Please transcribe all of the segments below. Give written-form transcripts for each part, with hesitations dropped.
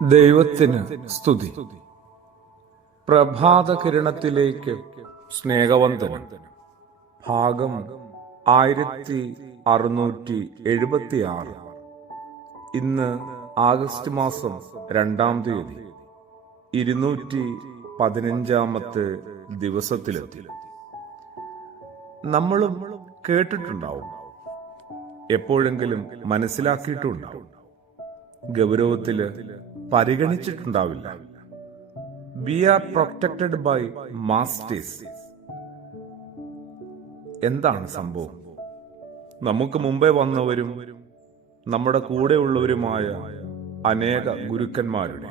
ദൈവത്തിന് സ്തുതി. പ്രഭാത കിരണത്തിലേക്ക് സ്നേഹവന്ദനം. ഭാഗം 1676. ഇന്ന് ആഗസ്റ്റ് മാസം 2-ാം തീയതി, 215-ാമത്തെ ദിവസത്തിലെത്തി. നമ്മളും കേട്ടിട്ടുണ്ടാവും, എപ്പോഴെങ്കിലും മനസ്സിലാക്കിയിട്ടുണ്ടാവും, ഗൗരവത്തില് പരിഗണിച്ചിട്ടുണ്ടാവില്ല. We are protected by masters. എന്താണ് സംഭവം? നമുക്ക് മുമ്പേ വന്നവരും നമ്മുടെ കൂടെയുള്ളവരുമായ അനേക ഗുരുക്കന്മാരുടെ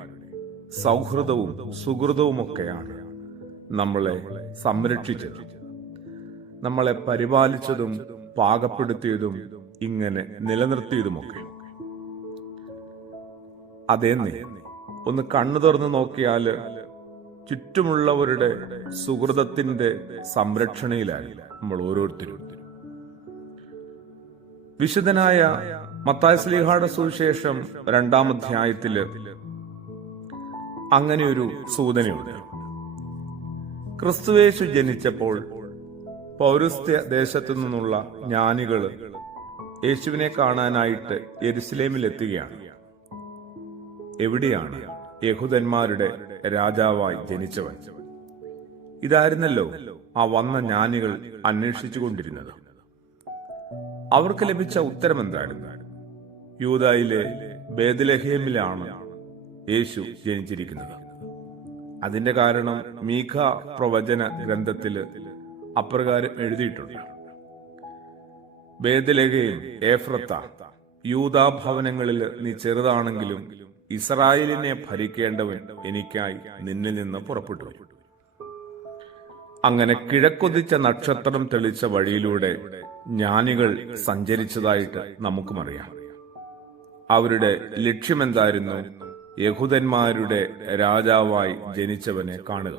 സൗഹൃദവും സുഹൃതവുമൊക്കെയാണ് നമ്മളെ സംരക്ഷിച്ചത്, നമ്മളെ പരിപാലിച്ചതും പാകപ്പെടുത്തിയതും ഇങ്ങനെ നിലനിർത്തിയതുമൊക്കെ. അതേന്നെ, ഒന്ന് കണ്ണു തുറന്ന് നോക്കിയാല് ചുറ്റുമുള്ളവരുടെ സുഹൃതത്തിന്റെ സംരക്ഷണയിലായി നമ്മൾ ഓരോരുത്തരും. വിശുദ്ധനായ മത്തായി ശ്ലീഹായുടെ സുവിശേഷം 2-ാം അധ്യായത്തില് അങ്ങനെയൊരു സൂചനയുണ്ട്. ക്രിസ്തുയേശു ജനിച്ചപ്പോൾ പൗരസ്ത്യ ദേശത്തു നിന്നുള്ള ജ്ഞാനികള് യേശുവിനെ കാണാനായിട്ട് യെരുശലേമിലെത്തുകയാണ്. എവിടെയാണ് യഹൂദന്മാരുടെ രാജാവായി ജനിച്ചവൻ? ഇതായിരുന്നല്ലോ ആ വന്ന ജ്ഞാനികൾ അന്വേഷിച്ചുകൊണ്ടിരുന്നത്. അവർക്ക് ലഭിച്ച ഉത്തരം എന്തായിരുന്നു? യൂദായിലെ ബേത്ലഹേമിലാണ് യേശു ജനിച്ചിരിക്കുന്നത്. അതിന്റെ കാരണം മീഖ പ്രവചന ഗ്രന്ഥത്തില് അപ്രകാരം എഴുതിയിട്ടുണ്ട്: ബേത്ലഹേം ഏഫ്രത്ത, യൂദാ ഭവനങ്ങളിൽ നീ ചെറുതാണെങ്കിലും ഇസ്രായേലിനെ ഭരിക്കേണ്ടവൻ എനിക്കായി നിന്നിൽ നിന്ന് പുറപ്പെട്ടു. അങ്ങനെ കിഴക്കൊതിച്ച നക്ഷത്രം തെളിച്ച വഴിയിലൂടെ ജ്ഞാനികൾ സഞ്ചരിച്ചതായിട്ട് നമുക്കുമറിയാം. അവരുടെ ലക്ഷ്യമെന്തായിരുന്നു? യഹൂദന്മാരുടെ രാജാവായി ജനിച്ചവനെ കാണുക.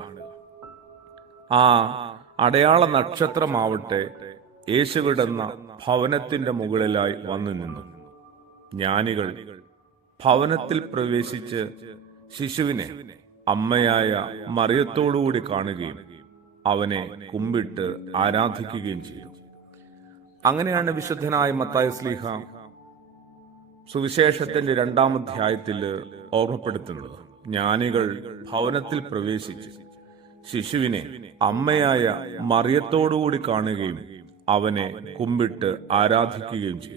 ആ അടയാള നക്ഷത്രമാവട്ടെ യേശു കിടന്ന ഭവനത്തിന്റെ മുകളിലായി വന്നു നിന്നു. ജ്ഞാനികൾ ഭവനത്തിൽ പ്രവേശിച്ച് ശിശുവിനെ അമ്മയായ മറിയത്തോടുകൂടി കാണുകയും അവനെ കുമ്പിട്ട് ആരാധിക്കുകയും ചെയ്തു. അങ്ങനെയാണ് വിശുദ്ധനായ മത്തായി ശ്ലീഹ സുവിശേഷത്തിന്റെ 2-ാം അധ്യായത്തില് ഓർമ്മപ്പെടുത്തുന്നത്. ജ്ഞാനികൾ ഭവനത്തിൽ പ്രവേശിച്ച് ശിശുവിനെ അമ്മയായ മറിയത്തോടുകൂടി കാണുകയും അവനെ കുമ്പിട്ട് ആരാധിക്കുകയും ചെയ്തു.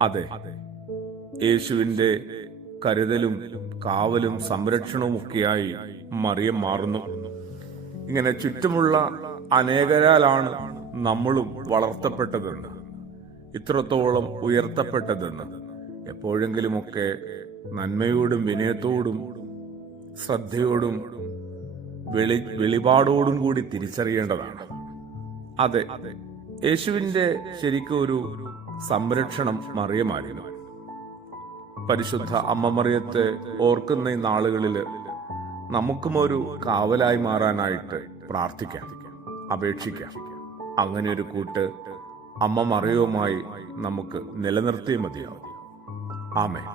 അതെ, യേശുവിന്റെ കരുതലും കാവലും സംരക്ഷണവും ഒക്കെയായി മറിയം മാറുന്നു. ഇങ്ങനെ ചുറ്റുമുള്ള അനേകരാലാണ് നമ്മളും വളർത്തപ്പെട്ടതെന്ന്, ഇത്രത്തോളം ഉയർത്തപ്പെട്ടതെന്ന് എപ്പോഴെങ്കിലുമൊക്കെ നന്മയോടും വിനയത്തോടും ശ്രദ്ധയോടും വെളിപാടോടും കൂടി തിരിച്ചറിയേണ്ടതാണ്. അതെ, യേശുവിന്റെ ശരിക്കും ഒരു സംരക്ഷണം മറിയമായിരുന്നു. പരിശുദ്ധ അമ്മ മറിയത്തെ ഓർക്കുന്ന ഈ നാളുകളില് നമുക്കും ഒരു കാവലായി മാറാനായിട്ട് പ്രാർത്ഥിക്കാം, അപേക്ഷിക്കാം. അങ്ങനെ ഒരു കൂട്ട് അമ്മ മറിയവുമായി നമുക്ക് നിലനിർത്തിയേ മതിയാവും. ആമേൻ.